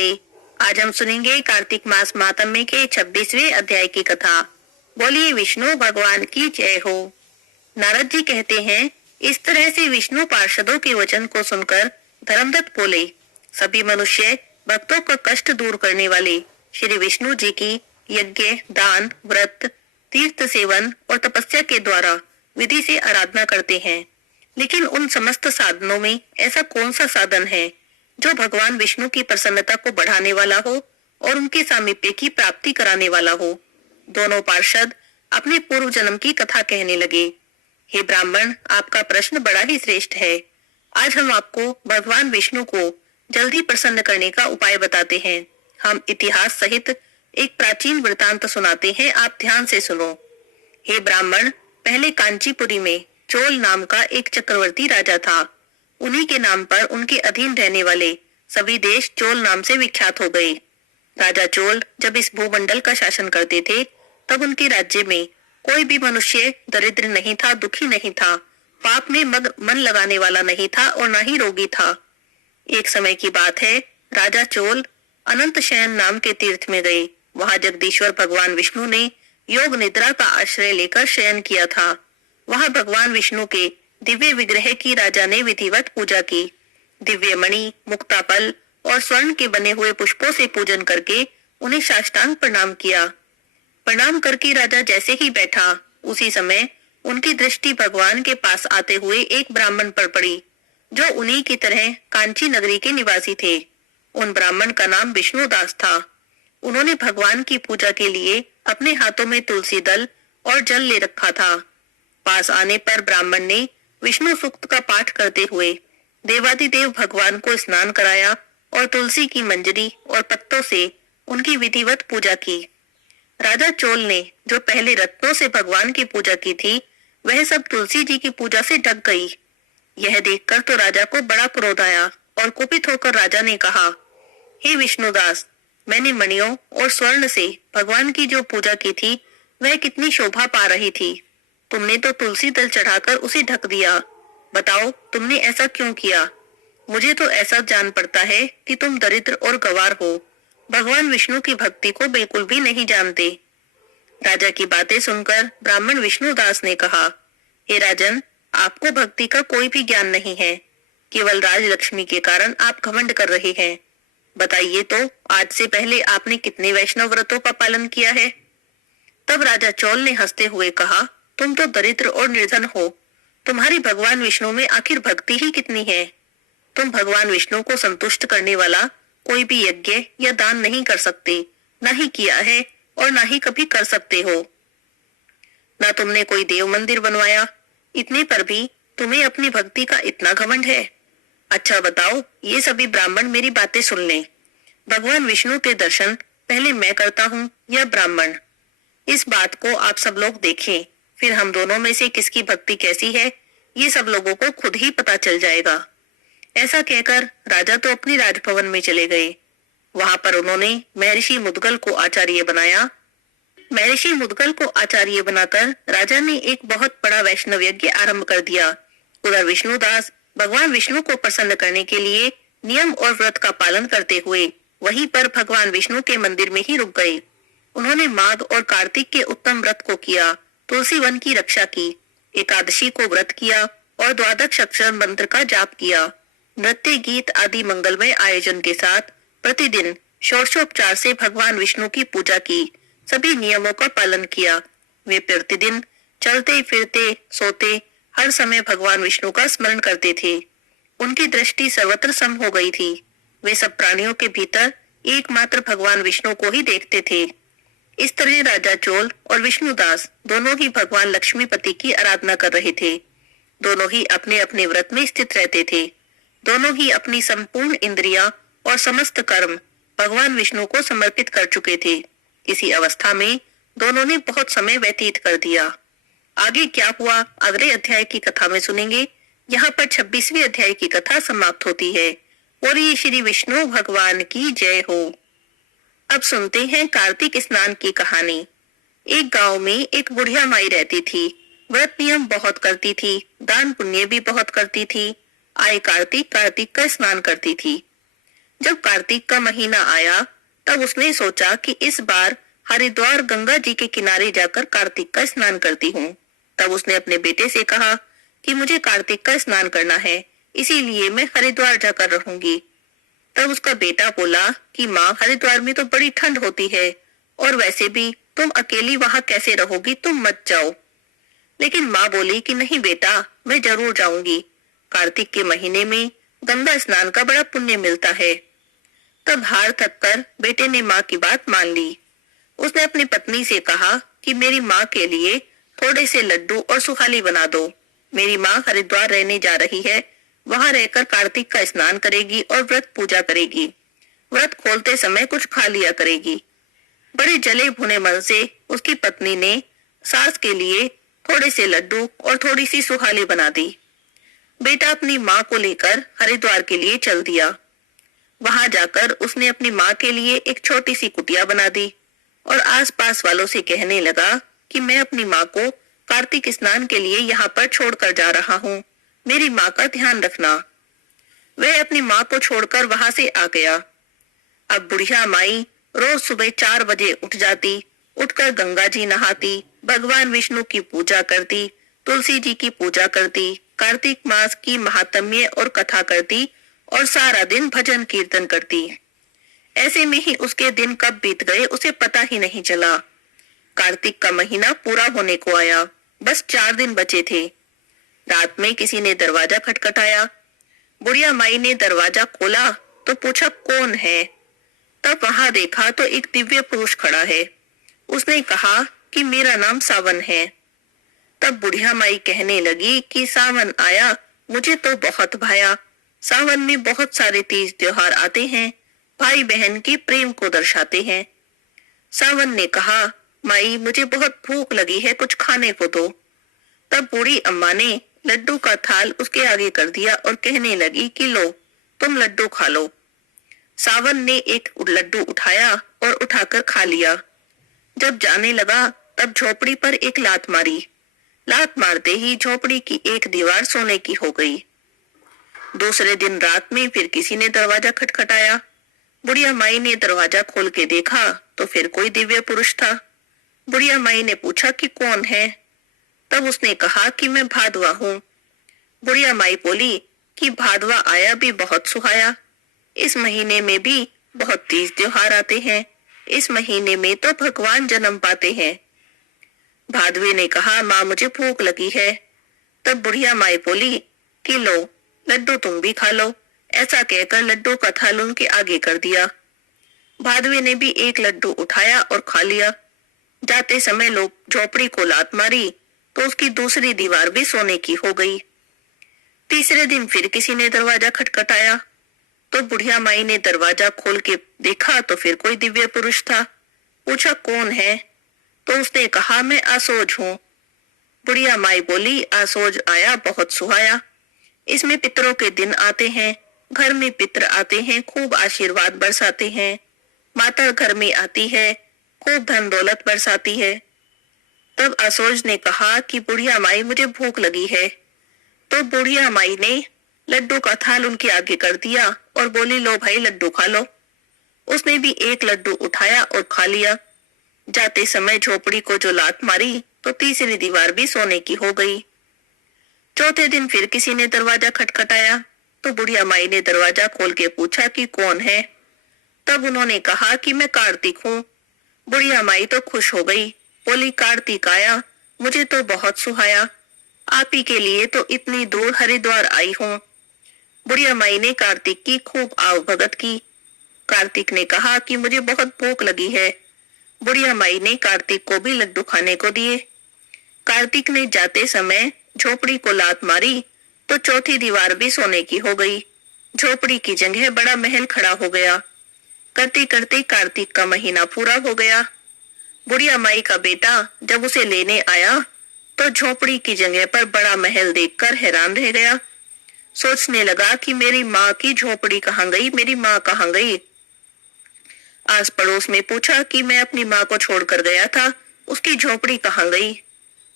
राधे। आज हम सुनेंगे कार्तिक मास मातम्य के 26वें अध्याय की कथा। बोलिए विष्णु भगवान की जय हो। नारद जी कहते हैं, इस तरह से विष्णु पार्षदों के वचन को सुनकर धर्मदत्त बोले, सभी मनुष्य भक्तों का कष्ट दूर करने वाले श्री विष्णु जी की यज्ञ, दान, व्रत, तीर्थ सेवन और तपस्या के द्वारा विधि से आराधना करते हैं। लेकिन उन समस्त साधनों में ऐसा कौन सा साधन है जो भगवान विष्णु की प्रसन्नता को बढ़ाने वाला हो और उनके सामीप्य की प्राप्ति कराने वाला हो। दोनों पार्षद अपने पूर्व जन्म की कथा कहने लगे। हे ब्राह्मण, आपका प्रश्न बड़ा ही श्रेष्ठ है। आज हम आपको भगवान विष्णु को जल्दी प्रसन्न करने का उपाय बताते हैं। हम इतिहास सहित एक प्राचीन वृतांत सुनाते हैं, आप ध्यान से सुनो। हे ब्राह्मण, पहले कांचीपुरी में चोल नाम का एक चक्रवर्ती राजा था। उन्हीं के नाम पर उनके अधीन रहने वाले सभी देश चोल नाम से विख्यात हो गए। राजा चोल जब इस भूमंडल का शासन करते थे, तब उनके राज्य में कोई भी मनुष्य दरिद्र नहीं था, दुखी नहीं था, पाप में मन लगाने वाला नहीं था और न ही रोगी था। एक समय की बात है, राजा चोल अनंत शयन नाम के तीर्थ में गए। वहां जगदीश्वर भगवान विष्णु ने योग निद्रा का आश्रय लेकर शयन किया था। वहां भगवान विष्णु के दिव्य विग्रह की राजा ने विधिवत पूजा की। दिव्य मणि, मुक्ताफल और स्वर्ण के बने हुए पुष्पों से पूजन करके उन्हें साष्टांग प्रणाम किया। प्रणाम करके राजा जैसे ही बैठा, उसी समय उनकी दृष्टि भगवान के पास आते हुए एक ब्राह्मण पर पड़ी, जो उन्हीं की तरह कांची नगरी के निवासी थे। उन ब्राह्मण का नाम विष्णुदास था। उन्होंने भगवान की पूजा के लिए अपने हाथों में तुलसी दल और जल ले रखा था। पास आने पर ब्राह्मण ने विष्णु सूक्त का पाठ करते हुए देवादिदेव भगवान को स्नान कराया और तुलसी की मंजरी और पत्तों से उनकी विधिवत पूजा की। राजा चोल ने जो पहले रत्नों से भगवान की पूजा की थी, वह सब तुलसी जी की पूजा से ढक गई। यह देखकर तो राजा को बड़ा क्रोध आया और कुपित होकर राजा ने कहा, हे विष्णुदास, मैंने मणियों और स्वर्ण से भगवान की जो पूजा की थी, वह कितनी शोभा पा रही थी। तुमने तो तुलसी दल चढ़ाकर उसे ढक दिया। बताओ, तुमने ऐसा क्यों किया? मुझे तो ऐसा जान पड़ता है कि तुम दरिद्र और गंवार हो, भगवान विष्णु की भक्ति को बिल्कुल भी नहीं जानते। राजा की बातें सुनकर ब्राह्मण विष्णुदास ने कहा, हे राजन, आपको भक्ति का कोई भी ज्ञान नहीं है। केवल राजलक्ष्मी के कारण आप घमंड कर रहे हैं। बताइए तो, आज से पहले आपने कितने वैष्णव व्रतों का पालन किया है? तब राजा चोल ने हंसते हुए कहा, तुम तो दरिद्र और निर्धन हो। तुम्हारी भगवान विष्णु में आखिर भक्ति ही कितनी है? तुम भगवान विष्णु को संतुष्ट करने वाला कोई भी यज्ञ या दान नहीं कर सकते, न ही किया है और न ही कभी कर सकते हो। न तुमने कोई देव मंदिर बनवाया, इतने पर भी तुम्हें अपनी भक्ति का इतना घमंड है। अच्छा बताओ, ये सभी ब्राह्मण मेरी बातें सुन लें। भगवान विष्णु के दर्शन पहले मैं करता हूँ या ब्राह्मण? इस बात को आप सब लोग देखें, फिर हम दोनों में से किसकी भक्ति कैसी है, ये सब लोगों को खुद ही पता चल जाएगा। ऐसा कहकर राजा तो अपनी राजभवन में चले गए। वहां पर उन्होंने महर्षि मुद्गल को आचार्य बनाया। महर्षि मुद्गल को आचार्य बनाकर राजा ने एक बहुत बड़ा वैष्णव यज्ञ आरंभ कर दिया। उधर विष्णुदास भगवान विष्णु को प्रसन्न करने के लिए नियम और व्रत का पालन करते हुए वहीं पर भगवान विष्णु के मंदिर में ही रुक गए। उन्होंने माघ और कार्तिक के उत्तम व्रत को किया, तुलसी वन की रक्षा की, एकादशी को व्रत किया और द्वादश अक्षर मंत्र का जाप किया। नृत्य, गीत आदि मंगलमय आयोजन के साथ प्रतिदिन षोडशोपचार से भगवान विष्णु की पूजा की, सभी नियमों का पालन किया। वे प्रतिदिन चलते फिरते सोते हर समय भगवान विष्णु का स्मरण करते थे। उनकी दृष्टि सर्वत्र सम हो गई थी। वे सब प्राणियों के भीतर एकमात्र भगवान विष्णु को ही देखते थे। इस तरह राजा चोल और विष्णुदास दोनों ही भगवान लक्ष्मीपति की आराधना कर रहे थे। दोनों ही अपने अपने व्रत में स्थित रहते थे। दोनों ही अपनी संपूर्ण इंद्रियां और समस्त कर्म भगवान विष्णु को समर्पित कर चुके थे। इसी अवस्था में दोनों ने बहुत समय व्यतीत कर दिया। आगे क्या हुआ अगले अध्याय की कथा में सुनेंगे। यहाँ पर 26वें अध्याय की कथा समाप्त होती है। और ये श्री विष्णु भगवान की जय हो। अब सुनते हैं कार्तिक स्नान की कहानी। एक गांव में एक बुढ़िया माई रहती थी। व्रत नियम बहुत करती थी, दान पुण्य भी बहुत करती थी। आए कार्तिक कार्तिक का स्नान करती थी। जब कार्तिक का महीना आया तब उसने सोचा कि इस बार हरिद्वार गंगा जी के किनारे जाकर कार्तिक का स्नान करती हूँ। तब उसने अपने बेटे से कहा कि मुझे कार्तिक का स्नान करना है, इसीलिए मैं हरिद्वार जाकर रहूंगी। तब उसका बेटा बोला कि माँ, हरिद्वार में तो बड़ी ठंड होती है और वैसे भी तुम अकेली वहां कैसे रहोगी, तुम मत जाओ। लेकिन माँ बोली कि नहीं बेटा, मैं जरूर जाऊंगी। कार्तिक के महीने में गंगा स्नान का बड़ा पुण्य मिलता है। तब हार थक कर बेटे ने माँ की बात मान ली। उसने अपनी पत्नी से कहा कि मेरी माँ के लिए थोड़े से लड्डू और सुहाली बना दो। मेरी माँ हरिद्वार रहने जा रही है, वहां रहकर कार्तिक का स्नान करेगी और व्रत पूजा करेगी। व्रत खोलते समय कुछ खा लिया करेगी। बड़े जले भुने मन से उसकी पत्नी ने सास के लिए थोड़े से लड्डू और थोड़ी सी सुहाली बना दी। बेटा अपनी माँ को लेकर हरिद्वार के लिए चल दिया। वहां जाकर उसने अपनी माँ के लिए एक छोटी सी कुटिया बना दी और आसपास वालों से कहने लगा कि मैं अपनी माँ को कार्तिक स्नान के लिए यहाँ पर छोड़कर जा रहा हूँ, मेरी माँ का ध्यान रखना। वह अपनी माँ को छोड़कर वहां से आ गया। अब बुढ़िया माई रोज सुबह 4 बजे उठ जाती, उठकर गंगा जी नहाती, भगवान विष्णु की पूजा करती, तुलसी जी की पूजा करती, कार्तिक मास की महात्म्य और कथा करती और सारा दिन भजन कीर्तन करती। ऐसे में ही उसके दिन कब बीत गए उसे पता ही नहीं चला। कार्तिक का महीना पूरा होने को आया, बस 4 दिन बचे थे। रात में किसी ने दरवाजा खटखटाया। बुढ़िया माई ने दरवाजा खोला तो पूछा कौन है। तब वहां देखा तो एक दिव्य पुरुष खड़ा है। उसने कहा कि मेरा नाम सावन है। तब बुढ़िया माई कहने लगी कि सावन आया, मुझे तो बहुत भाया। सावन में बहुत सारे तीज त्योहार आते हैं, भाई बहन के प्रेम को दर्शाते हैं। सावन ने कहा, माई मुझे बहुत भूख लगी है, कुछ खाने को दो। तब बूढ़ी अम्मा ने लड्डू का थाल उसके आगे कर दिया और कहने लगी कि लो, तुम लड्डू खा लो। सावन ने एक लड्डू उठाया और उठाकर खा लिया। जब जाने लगा तब झोपड़ी पर एक लात मारी। लात मारते ही झोपड़ी की एक दीवार सोने की हो गई। दूसरे दिन रात में फिर किसी ने दरवाजा खटखटाया। बुढ़िया माई ने दरवाजा खोल के देखा तो फिर कोई दिव्य पुरुष था। बुढ़िया माई ने पूछा कि कौन है। तब उसने कहा कि मैं भादवा हूँ। बुढ़िया माई बोली कि भादवा आया भी बहुत सुहाया। इस महीने में भी बहुत तीज त्योहार आते हैं, इस महीने में तो भगवान जन्म पाते हैं। भादवे ने कहा, माँ मुझे भूख लगी है। तब बुढ़िया माई बोली कि लो, लड्डू तुम भी खा लो। ऐसा कहकर लड्डू का थाल उनके आगे कर दिया। भादवे ने भी एक लड्डू उठाया और खा लिया। जाते समय लोग झोपड़ी को लात मारी तो उसकी दूसरी दीवार भी सोने की हो गई। तीसरे दिन फिर किसी ने दरवाजा खटखटाया तो बुढ़िया माई ने दरवाजा खोल के देखा तो फिर कोई दिव्य पुरुष था। पूछा कौन है, तो उसने कहा मैं आसोज हूँ। बुढ़िया माई बोली, आसोज आया बहुत सुहाया। इसमें पितरों के दिन आते हैं, घर में पितर आते हैं, खूब आशीर्वाद बरसाते हैं। माता घर में आती है, खूब धन दौलत बरसाती है। तब आसोज ने कहा कि बुढ़िया माई मुझे भूख लगी है। तो बुढ़िया माई ने लड्डू का थाल उनके आगे कर दिया और बोली लो भाई लड्डू खा लो। उसने भी एक लड्डू उठाया और खा लिया। जाते समय झोपड़ी को जो लात मारी तो तीसरी दीवार भी सोने की हो गई। चौथे दिन फिर किसी ने दरवाजा खटखटाया तो बुढ़िया माई ने दरवाजा खोल के पूछा कि कौन है। तब उन्होंने कहा कि मैं कार्तिक हूँ। बुढ़िया माई तो खुश हो गई, बोली कार्तिक आया, मुझे तो बहुत सुहाया। आप ही के लिए तो इतनी दूर हरिद्वार आई हूँ। बुढ़िया माई ने कार्तिक की खूब आवभगत की। कार्तिक ने कहा कि मुझे बहुत भूख लगी है। बुढ़िया माई ने कार्तिक को भी लड्डू खाने को दिए। कार्तिक ने जाते समय झोपड़ी को लात मारी तो चौथी दीवार भी सोने की हो गई। झोपड़ी की जगह बड़ा महल खड़ा हो गया। करते करते कार्तिक का महीना पूरा हो गया। बुढ़िया माई का बेटा जब उसे लेने आया तो झोपड़ी की जगह पर बड़ा महल देखकर हैरान रह गया। सोचने लगा कि मेरी माँ की झोपड़ी कहाँ गई, मेरी माँ कहाँ गई। आस पड़ोस में पूछा कि मैं अपनी माँ को छोड़कर गया था, उसकी झोपड़ी कहाँ गई।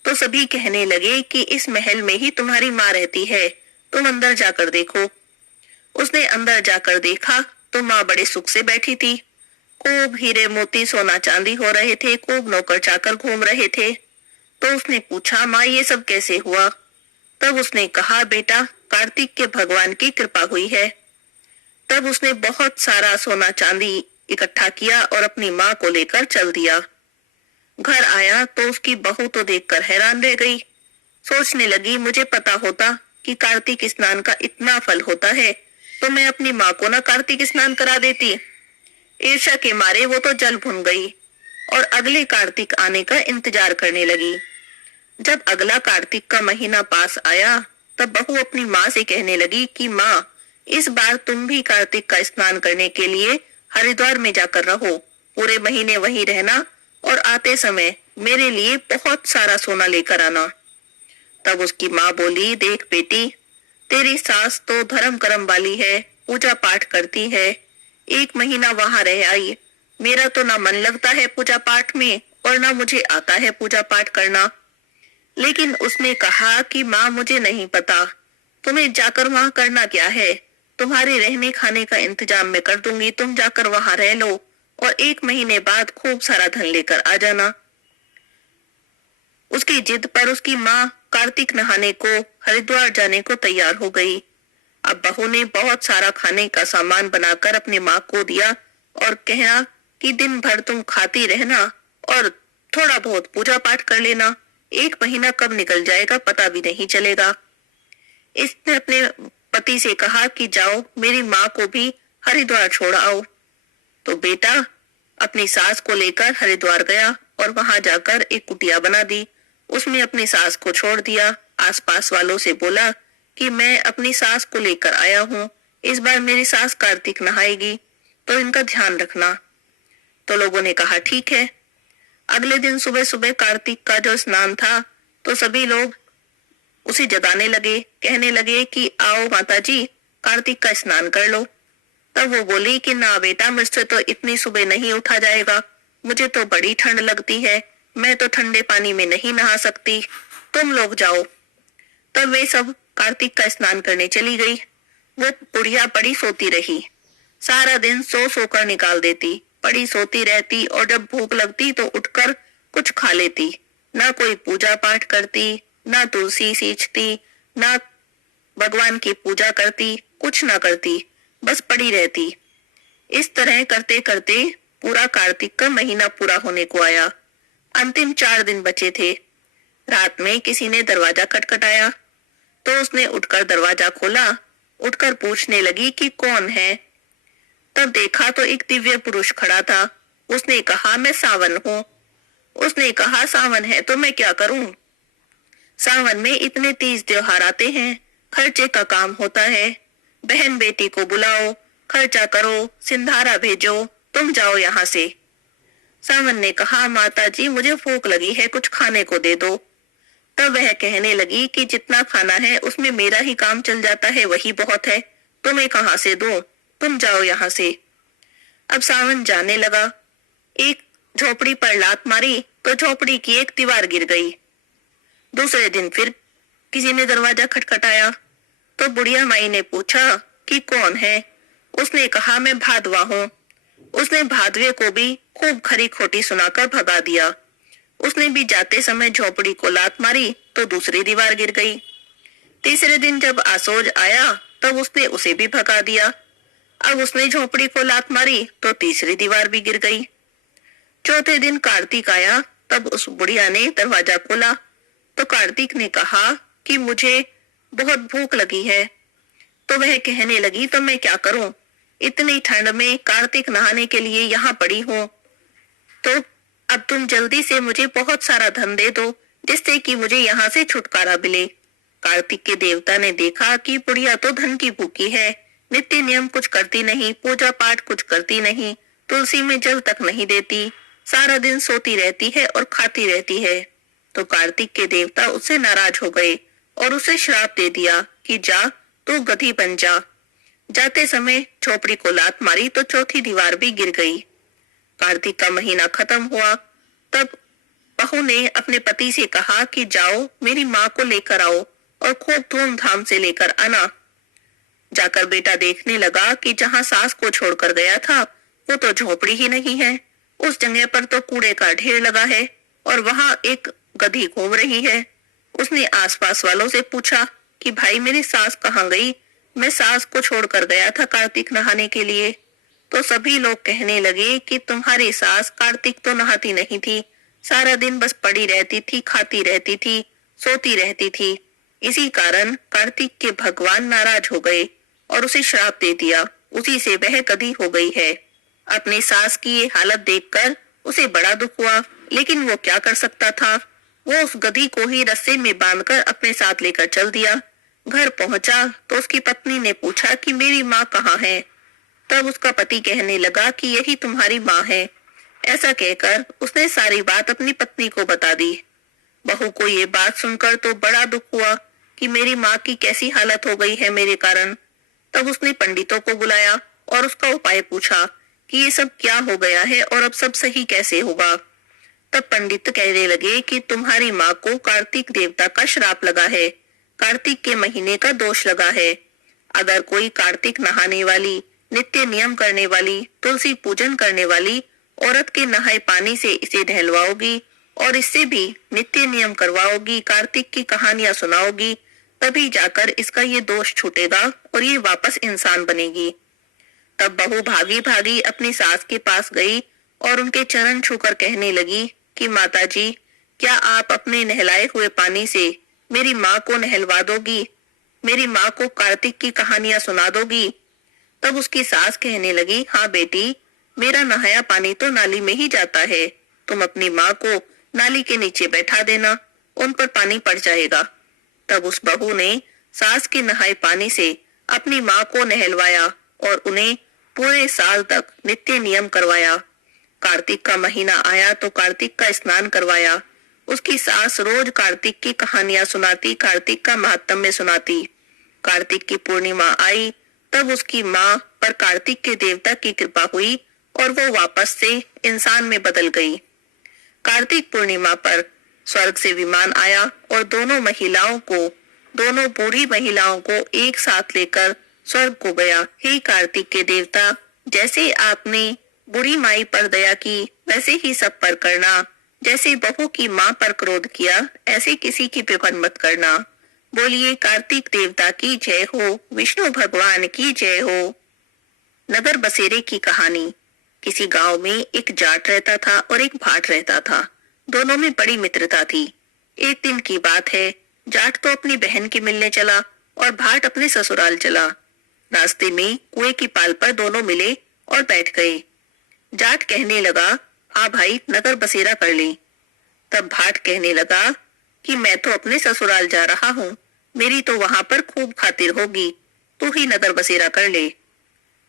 तो सभी कहने लगे कि इस महल में ही तुम्हारी माँ रहती है, तुम अंदर जाकर देखो। उसने अंदर जाकर देखा तो माँ बड़े सुख से बैठी थी। खूब हीरे मोती सोना चांदी हो रहे थे, खूब नौकर चाकर घूम रहे थे। तो उसने पूछा, माँ ये सब कैसे हुआ? तब उसने कहा, बेटा कार्तिक के भगवान की कृपा हुई है। तब उसने बहुत सारा सोना चांदी इकट्ठा किया और अपनी माँ को लेकर चल दिया। घर आया तो उसकी बहू तो देखकर हैरान रह गई। सोचने लगी, मुझे पता होता कि कार्तिक स्नान का इतना फल होता है तो मैं अपनी माँ को ना कार्तिक स्नान करा देती। ईर्ष्या के मारे वो तो जल भुन गई और अगले कार्तिक आने का इंतजार करने लगी। जब अगला कार्तिक का महीना पास आया तब बहू अपनी माँ से कहने लगी कि माँ, इस बार तुम भी कार्तिक का स्नान करने के लिए हरिद्वार में जाकर रहो। पूरे महीने वहीं रहना और आते समय मेरे लिए बहुत सारा सोना लेकर आना। तब उसकी माँ बोली, देख बेटी, तेरी सास तो धर्म कर्म वाली है, पूजा पाठ करती है। 1 महीना वहां रह आई, मेरा तो ना मन लगता है पूजा पाठ में और ना मुझे आता है पूजा पाठ करना। लेकिन उसने कहा कि माँ मुझे नहीं पता, तुम्हें जाकर वहां करना क्या है? तुम्हारे रहने खाने का इंतजाम मैं कर दूंगी, तुम जाकर वहां रह लो और 1 महीने बाद खूब सारा धन लेकर आ जाना। उसकी जिद पर उसकी माँ कार्तिक नहाने को हरिद्वार जाने को तैयार हो गई। अब बहू ने बहुत सारा खाने का सामान बनाकर अपनी माँ को दिया और कहा कि दिन भर तुम खाती रहना और थोड़ा बहुत पूजा पाठ कर लेना। 1 महीना कब निकल जाएगा पता भी नहीं चलेगा। इसने अपने पति से कहा कि जाओ मेरी माँ को भी हरिद्वार छोड़ आओ। तो बेटा अपनी सास को लेकर हरिद्वार गया और वहां जाकर एक कुटिया बना दी। उसमें अपनी सास को छोड़ दिया। आसपास वालों से बोला कि मैं अपनी सास को लेकर आया हूँ, इस बार मेरी सास कार्तिक नहाएगी तो इनका ध्यान रखना। तो लोगों ने कहा ठीक है। अगले दिन सुबह सुबह कार्तिक का जो स्नान था तो सभी लोग उसे जगाने लगे, कहने लगे कि आओ माता जी कार्तिक का स्नान कर लो। तब वो बोली कि ना बेटा, मुझसे तो इतनी सुबह नहीं उठा जाएगा, मुझे तो बड़ी ठंड लगती है, मैं तो ठंडे पानी में नहीं नहा सकती, तुम लोग जाओ। तब वे सब कार्तिक का स्नान करने चली गई। वो बुढ़िया बड़ी सोती रही, सारा दिन सो सोकर निकाल देती, बड़ी सोती रहती और जब भूख लगती तो उठकर कुछ खा लेती। ना कोई पूजा पाठ करती, ना तुलसी सींचती, ना भगवान की पूजा करती, कुछ ना करती, बस पड़ी रहती। इस तरह करते करते पूरा कार्तिक का महीना पूरा होने को आया। अंतिम 4 दिन बचे थे। रात में किसी ने दरवाजा खटखटाया तो उसने उठकर दरवाजा खोला, उठकर पूछने लगी कि कौन है। तब देखा तो एक दिव्य पुरुष खड़ा था। उसने कहा, मैं सावन हूँ। उसने कहा, सावन है तो मैं क्या करूं? सावन में इतने तीज त्योहार आते हैं, खर्चे का काम होता है, बहन बेटी को बुलाओ, खर्चा करो, सिंधारा भेजो, तुम जाओ यहाँ से। सावन ने कहा, माता जी मुझे भूख लगी है, कुछ खाने को दे दो। तब वह कहने लगी कि जितना खाना है उसमें मेरा ही काम चल जाता है, वही बहुत है, तुम्हें कहाँ से दूं, तुम जाओ यहाँ से। अब सावन जाने लगा। एक झोपड़ी पर लात मारी तो झोपड़ी की एक दीवार गिर गई। दूसरे दिन फिर किसी ने दरवाजा खटखटाया तो बुढ़िया माई ने पूछा कि कौन है। उसने कहा, मैं भादवा हूँ। उसने भादवे को भी खूब खरी खोटी सुनाकर भगा दिया। उसने भी जाते समय झोपड़ी को लात मारी तो दूसरी दीवार गिर गई। तीसरे दिन जब आसोज आया तब उसने उसे भी भगा दिया। अब उसने झोपड़ी को लात मारी तो तीसरी दीवार भी गिर गई। चौथे दिन कार्तिक आया तब उस बुढ़िया ने दरवाजा खोला तो कार्तिक ने कहा कि मुझे बहुत भूख लगी है। तो वह कहने लगी, तो मैं क्या करूं, इतनी ठंड में कार्तिक नहाने के लिए यहाँ पड़ी हूँ, तो अब तुम जल्दी से मुझे बहुत सारा धन दे दो जिससे कि मुझे यहाँ से छुटकारा मिले। कार्तिक के देवता ने देखा कि बुढ़िया तो धन की भूखी है, नित्य नियम कुछ करती नहीं, पूजा पाठ कुछ करती नहीं, तुलसी में जल तक नहीं देती, सारा दिन सोती रहती है और खाती रहती है। तो कार्तिक के देवता उससे नाराज हो गए और उसे श्राप दे दिया कि जा तू गधी बन जा। जाते समय झोपड़ी को लात मारी तो चौथी दीवार भी गिर गई। कार्तिक का महीना खत्म हुआ तब बहू ने अपने पति से कहा कि जाओ मेरी माँ को लेकर आओ और खूब धूमधाम से लेकर आना। जाकर बेटा देखने लगा कि जहाँ सास को छोड़कर गया था वो तो झोपड़ी ही नहीं है, उस जगह पर तो कूड़े का ढेर लगा है और वहां एक गधी घूम रही है। उसने आसपास वालों से पूछा कि भाई मेरी सास कहाँ गई, मैं सास को छोड़कर गया था कार्तिक नहाने के लिए। तो सभी लोग कहने लगे कि तुम्हारी सास कार्तिक तो नहाती नहीं थी, सारा दिन बस पड़ी रहती थी, खाती रहती थी, सोती रहती थी। इसी कारण कार्तिक के भगवान नाराज हो गए और उसे श्राप दे दिया, उसी से वह गधी हो गई है। अपनी सास की ये हालत देखकर उसे बड़ा दुख हुआ, लेकिन वो क्या कर सकता था। वो उस गधी को ही रस्से में बांधकर अपने साथ लेकर चल दिया। घर पहुंचा तो उसकी पत्नी ने पूछा कि मेरी माँ कहाँ है। तब उसका पति कहने लगा कि यही तुम्हारी माँ है। ऐसा कहकर उसने सारी बात अपनी पत्नी को बता दी। बहू को ये बात सुनकर तो बड़ा दुख हुआ कि मेरी माँ की कैसी हालत हो गई है मेरे कारण। तब उसने पंडितों को बुलाया और उसका उपाय पूछा कि ये सब क्या हो गया है और अब सब सही कैसे होगा। तब पंडित कहने लगे कि तुम्हारी माँ को कार्तिक देवता का श्राप लगा है, कार्तिक के महीने का दोष लगा है। अगर कोई कार्तिक नहाने वाली, नित्य नियम करने वाली, तुलसी पूजन करने वाली औरत के नहाए पानी से इसे नहलवाओगी और इससे भी नित्य नियम करवाओगी, कार्तिक की कहानियां सुनाओगी, तभी जाकर इसका ये दोष छूटेगा और ये वापस इंसान बनेगी। तब बहू भागी भागी अपनी सास के पास गई और उनके चरण छूकर कहने लगी कि माताजी, क्या आप अपने नहलाए हुए पानी से मेरी माँ को नहलवा दोगी, मेरी माँ को कार्तिक की कहानियां सुना दोगी। तब उसकी सास कहने लगी, हाँ बेटी, मेरा नहाया पानी तो नाली में ही जाता है, तुम अपनी माँ को नाली के नीचे बैठा देना, उन पर पानी पड़ जाएगा। तब उस बहू ने सास के नहाए पानी से अपनी माँ को नहलवाया और उन्हें पूरे साल तक नित्य नियम करवाया। कार्तिक का महीना आया तो कार्तिक का स्नान करवाया। उसकी सास रोज कार्तिक की कहानियां सुनाती, कार्तिक का महात्म्य सुनाती। कार्तिक की पूर्णिमा आई तब उसकी माँ पर कार्तिक के देवता की कृपा हुई और वो वापस से इंसान में बदल गई। कार्तिक पूर्णिमा पर स्वर्ग से विमान आया और दोनों बूढ़ी महिलाओं को एक साथ लेकर स्वर्ग को गया। हे कार्तिक के देवता, जैसे आपने बूढ़ी माई पर दया की वैसे ही सब पर करना, जैसे बहू की माँ पर क्रोध किया ऐसे किसी की पे मत करना। बोलिए कार्तिक देवता की जय हो, विष्णु भगवान की जय हो। नगर बसेरे की कहानी। किसी गांव में एक जाट रहता था और एक भाट रहता था। दोनों में बड़ी मित्रता थी। एक दिन की बात है, जाट तो अपनी बहन के मिलने चला और भाट अपने ससुराल चला। रास्ते में कुएं की पाल पर दोनों मिले और बैठ गए। जाट कहने लगा, आ भाई नगर बसेरा कर ले। तब भाट कहने लगा कि मैं तो अपने ससुराल जा रहा हूँ, मेरी तो वहां पर खूब खातिर होगी, तू ही नगर बसेरा कर ले।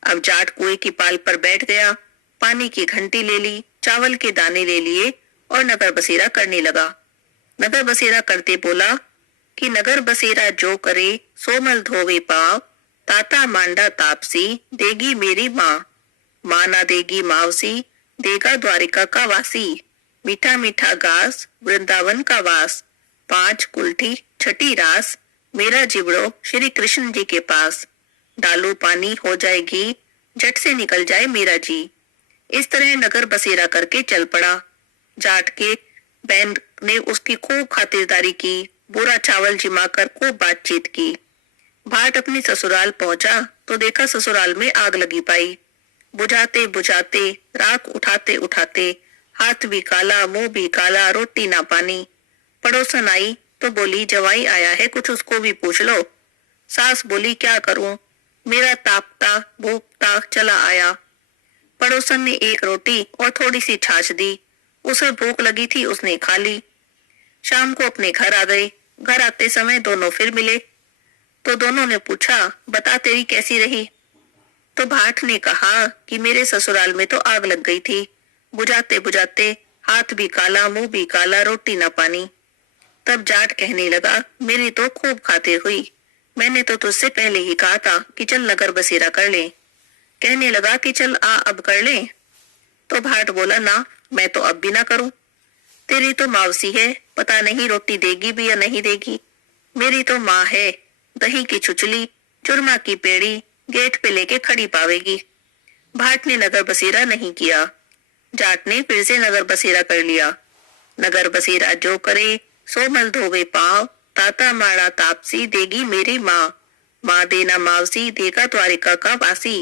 अब जाट कुएं की पाल पर बैठ गया, पानी की घंटी ले ली, चावल के दाने ले लिए और नगर बसेरा करने लगा। नगर बसेरा करते बोला कि नगर बसेरा जो करे सो मल धोवे पाँव, ताता मांडा तापसी देगी मेरी माँ, माँ ना देगी मावसी देगा द्वारिका का वासी, मीठा मीठा घास वृंदावन का वास, 5 कुल्ठी 6ठी रास मेरा जिबड़ो श्री कृष्ण जी के पास, डालो पानी हो जाएगी झट से निकल जाए मेरा जी। इस तरह नगर बसेरा करके चल पड़ा। जाट के बहन ने उसकी खूब खातिरदारी की, बुरा चावल जिमाकर खूब बातचीत की। भाट अपनी ससुराल पहुंचा तो देखा ससुराल में आग लगी पाई। बुझाते बुझाते, राख उठाते उठाते हाथ भी काला, मुंह भी काला, रोटी ना पानी। पड़ोसन आई तो बोली, जवाई आया है, कुछ उसको भी पूछ लो। सास बोली, क्या करूं, मेरा तापता भूखता चला आया। पड़ोसन ने एक रोटी और थोड़ी सी छाछ दी। उसे भूख लगी थी, उसने खा ली। शाम को अपने घर आ गए। घर आते समय दोनों फिर मिले तो दोनों ने पूछा, बता तेरी कैसी रही। तो भाट ने कहा कि मेरे ससुराल में तो आग लग गई थी, बुझाते बुझाते हाथ भी काला, मुंह भी काला, रोटी ना पानी। तब जाट कहने लगा, मेरी तो खूब खातिर हुई, मैंने तो तुझसे पहले ही कहा था कि चल नगर बसेरा कर ले। कहने लगा कि चल आ अब कर ले। तो भाट बोला, ना मैं तो अब भी ना करूं, तेरी तो मावसी है, पता नहीं रोटी देगी भी या नहीं देगी। मेरी तो माँ है, दही की छुचली, चुरमा की पेड़ी गेट पे लेके खड़ी पावेगी। भाट ने नगर बसेरा नहीं किया। जाट ने फिर से नगर बसेरा कर लिया। नगर बसेरा जो करे सो मल धोवे पाँव, ताता माड़ा तापसी देगी मेरी माँ। माँ देना मावसी देगा द्वारिका का वासी।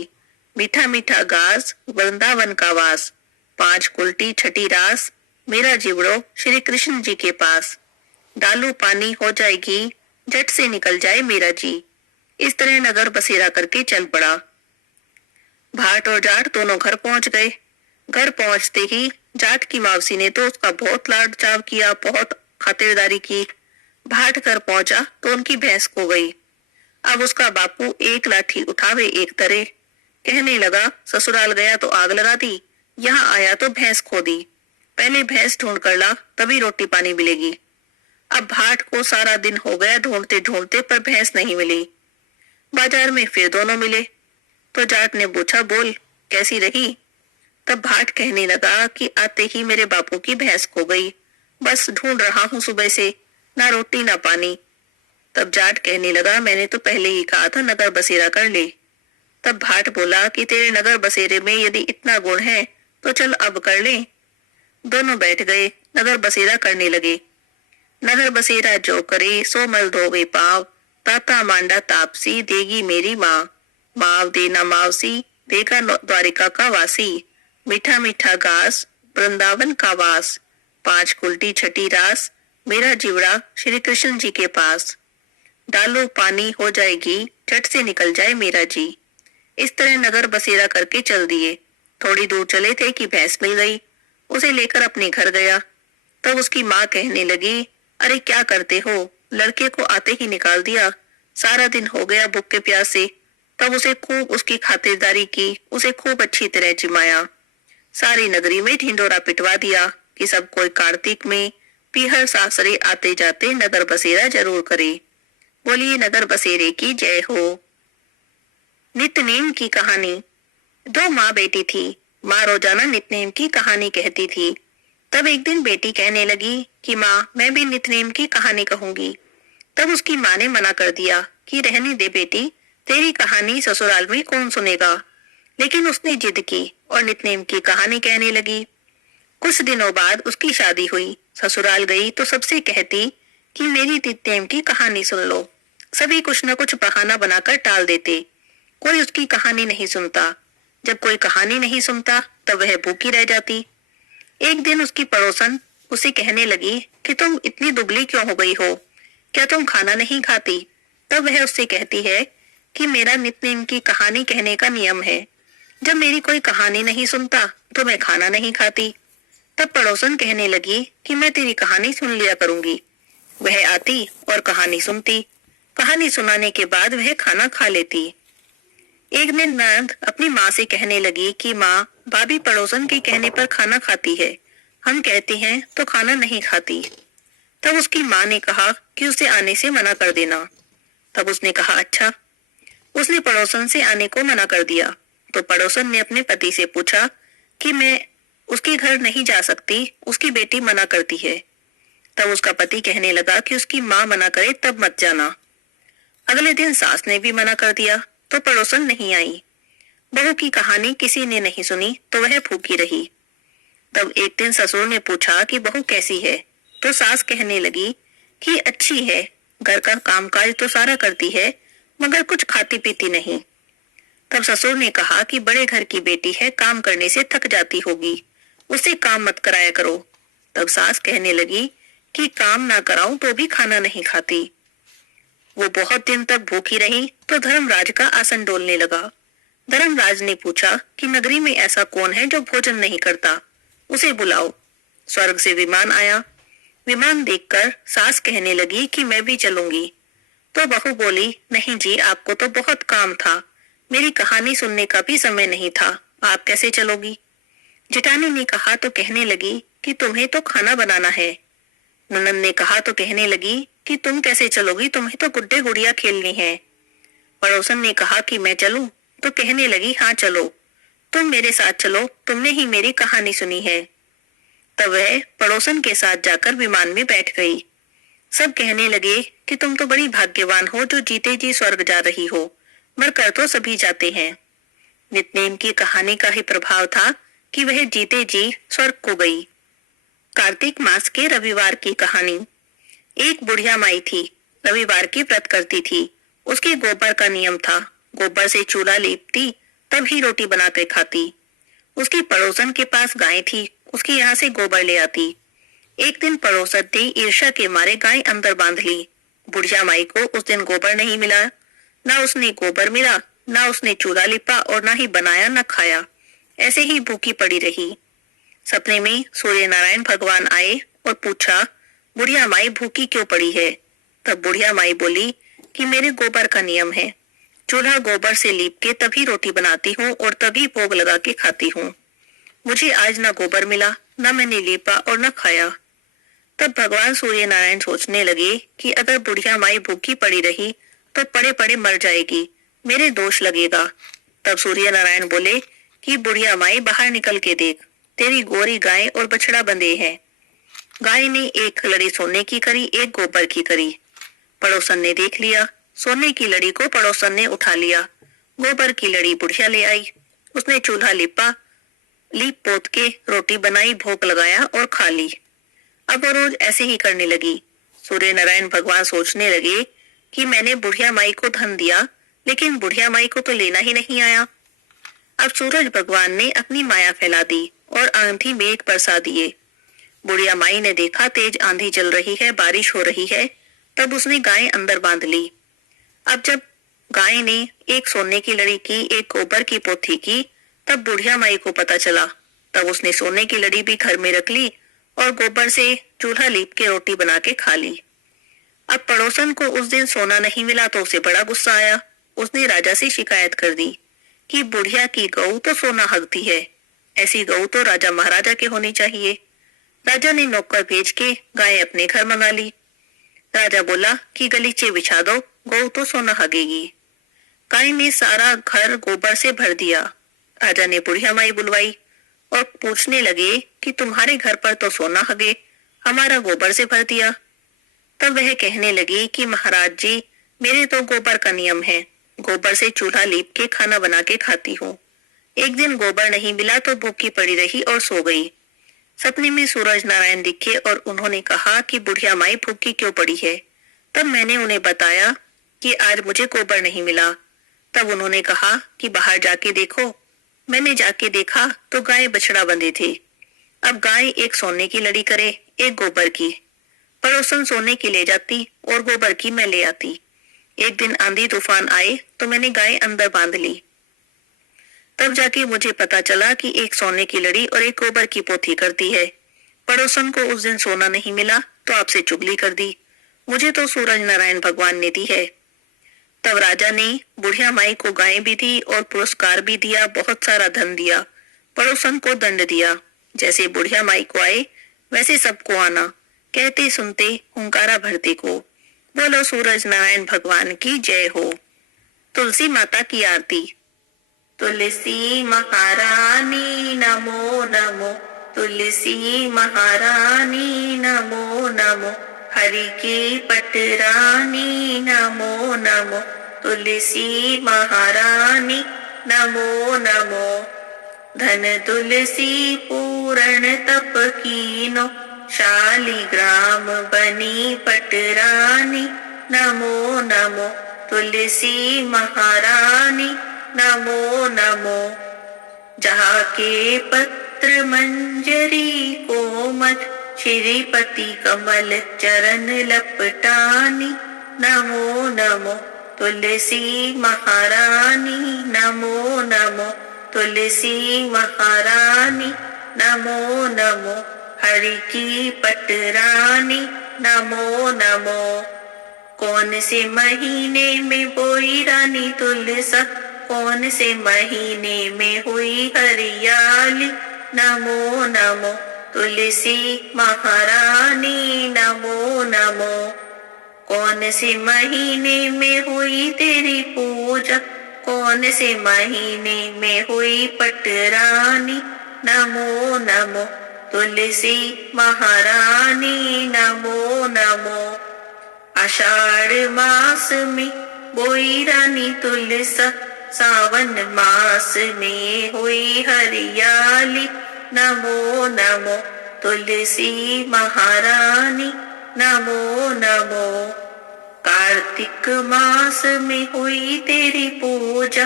मीठा मीठा गास वृंदावन का वास। 5 कुल्टी छठी रास मेरा जीवड़ो श्री कृष्ण जी के पास। डालू पानी हो जाएगी झट से निकल जाए मेरा जी। इस तरह नगर बसेरा करके चल पड़ा। भाट और जाट दोनों घर पहुंच गए। घर पहुंचते ही जाट की मावसी ने तो उसका बहुत लाड चाव किया, बहुत खातिरदारी की। भाट घर पहुंचा तो उनकी भैंस खो गई। अब उसका बापू एक लाठी उठावे एक तरे। कहने लगा ससुराल गया तो आग लगा दी, यहाँ आया तो भैंस खो दी। पहले भैंस ढूंढ कर ला तभी रोटी पानी मिलेगी। अब भाट को सारा दिन हो गया ढूंढते ढूंढते, पर भैंस नहीं मिली। बाजार में फिर दोनों मिले तो जाट ने पूछा बोल कैसी रही। तब भाट कहने लगा कि आते ही मेरे बापू की भैंस खो गई, बस ढूंढ रहा हूँ सुबह से, ना रोटी ना पानी। तब जाट कहने लगा मैंने तो पहले ही कहा था नगर बसेरा कर ले। तब भाट बोला कि तेरे नगर बसेरे में यदि इतना गुण है तो चल अब कर ले। दोनों बैठ गए, नगर बसेरा करने लगे। नगर बसेरा जो करे सो मल धोवे पाँव, ताता मांडा तापसी देगी मेरी माँ। माव देना मावसी देगा द्वारिका का वासी। मीठा मीठा घास वृंदावन का वास। 5 कुल्टी छठी रास मेरा जीवड़ा श्री कृष्ण जी के पास। डालो पानी हो जाएगी झट से निकल जाए मेरा जी। इस तरह नगर बसेरा करके चल दिए। थोड़ी दूर चले थे कि भैंस मिल गई। उसे लेकर अपने घर गया। तब उसकी माँ कहने लगी अरे क्या करते हो, लड़के को आते ही निकाल दिया, सारा दिन हो गया भूख के प्यास से। तब उसे खूब उसकी खातिरदारी की, उसे खूब अच्छी तरह जिमाया। सारी नगरी में ढिंडोरा पिटवा दिया कि सब कोई कार्तिक में पीहर सासरे आते जाते नगर बसेरा जरूर करे। बोलिए नगर बसेरे की जय हो। नित्यनेम की कहानी। 2 माँ बेटी थी। माँ रोजाना नित्यनेम की कहानी कहती थी। तब एक दिन बेटी कहने लगी कि माँ मैं भी नित्यनेम की कहानी कहूंगी। तब उसकी माँ ने मना कर दिया कि रहने दे बेटी, तेरी कहानी ससुराल में कौन सुनेगा। लेकिन उसने जिद की और नित्यनेम की कहानी कहने लगी। कुछ दिनों बाद उसकी शादी हुई। ससुराल गई तो सबसे कहती कि मेरी नित्यनेम की कहानी सुन लो। सभी कुछ न कुछ बहाना बनाकर टाल देते। कोई उसकी कहानी नहीं सुनता। जब कोई कहानी नहीं सुनता तब वह भूखी रह जाती। एक दिन उसकी पड़ोसन उसे कहने लगी कि तुम इतनी दुबली क्यों हो गई हो, क्या तुम खाना नहीं खाती। तब वह उससे कहती है कि मेरा नित्यनेम की कहानी कहने का नियम है, जब मेरी कोई कहानी नहीं सुनता तो मैं खाना नहीं खाती। तब पड़ोसन कहने लगी कि मैं तेरी कहानी सुन लिया करूंगी। वह आती और कहानी सुनती। कहानी सुनाने के बाद वह खाना खा लेती। एक दिन ननद अपनी माँ से कहने लगी कि माँ भाभी पड़ोसन के कहने पर खाना खाती है, हम कहते हैं तो खाना नहीं खाती। तब उसकी माँ ने कहा कि उसे आने से मना कर देना। तब उसने कहा अच्छा। उसने पड़ोसन से आने को मना कर दिया। तो पड़ोसन ने अपने पति से पूछा कि मैं उसके घर नहीं जा सकती, उसकी बेटी मना करती है। तब उसका पति कहने लगा कि उसकी माँ मना करे तब मत जाना। अगले दिन सास ने भी मना कर दिया तो पड़ोसन नहीं आई। बहू की कहानी किसी ने नहीं सुनी तो वह भूखी रही। तब एक दिन ससुर ने पूछा कि बहू कैसी है, तो सास कहने लगी कि अच्छी है, घर का कामकाज तो सारा करती है मगर कुछ खाती पीती नहीं। तब ससुर ने कहा कि बड़े घर की बेटी है, काम करने से थक जाती होगी, उसे काम मत कराया करो। तब सास कहने लगी कि काम ना कराऊं तो भी खाना नहीं खाती। वो बहुत दिन तक भूखी रही तो धर्मराज का आसन डोलने लगा। धर्मराज ने पूछा कि नगरी में ऐसा कौन है जो भोजन नहीं करता, उसे बुलाओ। स्वर्ग से विमान आया। विमान देखकर सास कहने लगी कि मैं भी चलूंगी। तो बहू बोली नहीं जी, आपको तो बहुत काम था, मेरी कहानी सुनने का भी समय नहीं था, आप कैसे चलोगी। जेठानी ने कहा तो कहने लगी कि तुम्हें तो खाना बनाना है। ननद ने कहा तो कहने लगी कि तुम कैसे चलोगी, तुम्हें तो गुड्डे गुड़िया खेलनी है। पड़ोसन ने कहा कि मैं चलूं, तो कहने लगी हाँ चलो, तुम मेरे साथ चलो, तुमने ही मेरी कहानी सुनी है। तब वह पड़ोसन के साथ जाकर विमान में बैठ गई। सब कहने लगे कि तुम तो बड़ी भाग्यवान हो जो जीते जी स्वर्ग जा रही हो, मरकर तो सभी जाते हैं। नितनेम की कहानी का ही प्रभाव था कि वह जीते जी स्वर्ग को गई। कार्तिक मास के रविवार की कहानी। एक बुढ़िया माई थी, रविवार की व्रत करती थी। उसके गोबर का नियम था, गोबर से चूल्हा लीपती तब ही रोटी बनाकर खाती। उसकी पड़ोसन के पास गाय थी, उसके यहाँ से गोबर ले आती। एक दिन पड़ोसन ने ईर्ष्या के मारे गाय अंदर बांध ली। बुढ़िया माई को उस दिन गोबर नहीं मिला, ना उसने गोबर मिला, ना उसने चूल्हा लिपा और ना ही बनाया न खाया। ऐसे ही भूखी पड़ी रही। सपने में सूर्य नारायण भगवान आए और पूछा, बुढ़िया माई भूखी क्यों पड़ी है? तब बुढ़िया माई बोली कि मेरे गोबर का नियम है, चूल्हा गोबर से लीप के तभी रोटी बनाती हूँ और तभी भोग लगा के खाती हूँ। मुझे आज ना गोबर मिला, ना मैंने लीपा और न खाया। तब भगवान सूर्य नारायण सोचने लगे कि अगर बुढ़िया माई भूखी पड़ी रही तो पड़े पड़े मर जाएगी, मेरे दोष लगेगा। तब सूर्य नारायण बोले कि बुढ़िया माई बाहर निकल के देख, तेरी गोरी गाय और बछड़ा बंधे हैं। गाय ने एक लड़ी सोने की करी, एक गोबर की करी। पड़ोसन ने देख लिया, सोने की लड़ी को पड़ोसन ने उठा लिया, गोबर की लड़ी बुढ़िया ले आई। उसने चूल्हा लिपा, लीप पोत के रोटी बनाई, भोग लगाया और खा ली। अब वो रोज ऐसे ही करने लगी। सूर्य नारायण भगवान सोचने लगे कि मैंने बुढ़िया माई को धन दिया, लेकिन बुढ़िया माई को तो लेना ही नहीं आया। अब सूरज भगवान ने अपनी माया फैला दी और आंधी मेघ बरसा दिए। बुढ़िया माई ने देखा तेज आंधी चल रही है, बारिश हो रही है, तब उसने गाय अंदर बांध ली। अब जब गाय ने एक सोने की लड़ी की, एक गोबर की पोथी की, तब बुढ़िया माई को पता चला। तब उसने सोने की लड़ी भी घर में रख ली और गोबर से चूल्हा लीप के रोटी बना के खा ली। अब पड़ोसन को उस दिन सोना नहीं मिला तो उसे बड़ा गुस्सा आया। उसने राजा से शिकायत कर दी कि बुढ़िया की गऊ तो सोना हकती है, ऐसी गऊ तो राजा महाराजा के होनी चाहिए। राजा ने नौकर भेज के गाय अपने घर मंगा ली। राजा बोला कि गलीचे बिछा दो, गऊ तो सोना हगेगी। गाय ने सारा घर गोबर से भर दिया। राजा ने बुढ़िया माई बुलवाई और पूछने लगे कि तुम्हारे घर पर तो सोना हगे, हमारा गोबर से भर दिया। तब वह कहने लगी कि महाराज जी, मेरे तो गोबर का नियम है, गोबर से चूल्हा लीप के खाना बना के खाती हूँ। एक दिन गोबर नहीं मिला तो भूखी पड़ी रही और सो गई। सपने में सूरज नारायण दिखे और उन्होंने कहा कि बुढ़िया माई भूखी क्यों पड़ी है। तब मैंने उन्हें बताया कि आज मुझे गोबर नहीं मिला। तब उन्होंने कहा कि बाहर जाके देखो। मैंने जाके देखा तो गाय बछड़ा बंधे थे। अब गाय एक सोने की लड़ी करे, एक गोबर की। पड़ोसन सोने की ले जाती और गोबर की मैं ले आती। एक दिन आंधी तूफान आए तो मैंने गाय अंदर बांध ली। तब जाके मुझे पता चला कि एक सोने की लड़ी और एक गोबर की पोथी करती है। पड़ोसन को उस दिन सोना नहीं मिला तो आपसे चुगली कर दी, मुझे तो सूरज नारायण भगवान ने दी है। तब राजा ने बुढ़िया माई को गाय भी दी और पुरस्कार भी दिया, बहुत सारा धन दिया। पड़ोसन को दंड दिया, जैसे बुढ़िया माई को आए वैसे सबको आना, कहते सुनते हुंकारा भरते को। बोलो सूरज नारायण भगवान की जय हो। तुलसी माता की आरती। तुलसी महारानी नमो नमो, तुलसी महारानी नमो नमो, हरि की पटरानी नमो नमो, तुलसी महारानी नमो नमो। धन तुलसी पूर्ण तप कीनो, शालिग्राम बनी पटरानी नमो नमो, तुलसी महारानी नमो नमो। जहाँ के पत्र मंजरी कोमल, श्रीपति कमल चरण लपटानी नमो नमो, तुलसी महारानी नमो नमो, तुलसी महारानी नमो नमो, हरि की पटरानी नमो नमो। कौन से महीने में बोई रानी तुलसा, कौन से महीने में हुई हरियाली नमो नमो, तुलसी महारानी नमो नमो। कौन से महीने में हुई तेरी पूजा, कौन से महीने में हुई पटरानी नमो नमो, तुलसी महारानी नमो नमो। आषाढ़ मास में बोई रानी तुलसा सावन मास में हुई हरियाली। नमो नमो तुलसी महारानी, नमो नमो। कार्तिक मास में हुई तेरी पूजा,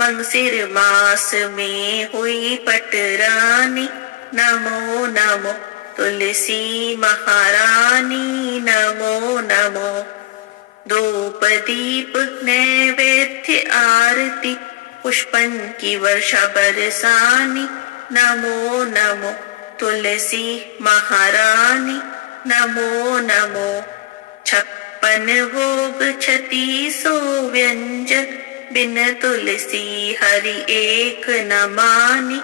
मंगसिर मास में हुई पटरानी। नमो नमो तुलसी महारानी, नमो नमो। धूप दीप नैवेद्य आरती, पुष्पन की वर्षा बरसानी। नमो नमो तुलसी महारानी, नमो नमो। 56 भोग 3600 व्यंजन, बिन तुलसी हरि एक न मानी।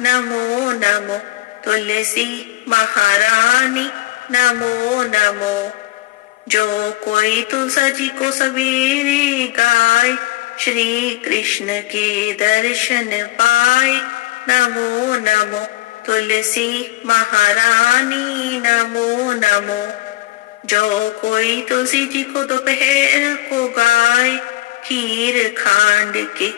नमो नमो तुलसी महारानी, नमो नमो। जो कोई तुलसा जी को सवेरे गाए, श्री कृष्ण के दर्शन पाए। नमो नमो तुलसी महारानी, नमो नमो। जो कोई तुलसी जी को दोपहर को गाए, खीर खांड के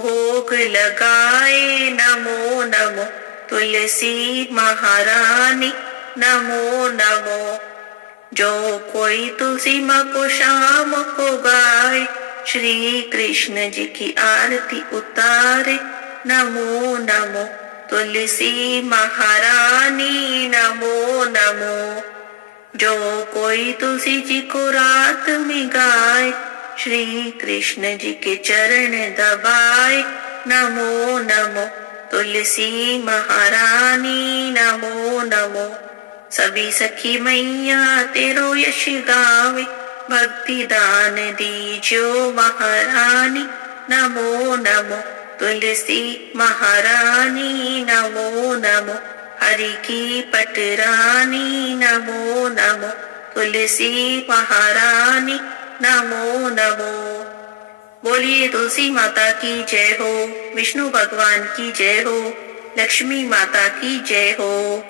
भोग लगाए। नमो नमो तुलसी महारानी, नमो नमो। जो कोई तुलसी माँ को शाम को गाए, श्री कृष्ण जी की आरती उतारे। नमो नमो तुलसी महारानी, नमो नमो। जो कोई तुलसी जी को रात में गाए, श्री कृष्ण जी के चरण दबाए। नमो नमो तुलसी महारानी, नमो नमो। सभी सखी मैया तेरो यश गावे, भक्ति दान दीजो महारानी। नमो नमो तुलसी महारानी, नमो नमो। हरि की पटरानी, नमो नमो तुलसी महारानी, नमो नमो। बोलिए तुलसी माता की जय हो, विष्णु भगवान की जय हो, लक्ष्मी माता की जय हो।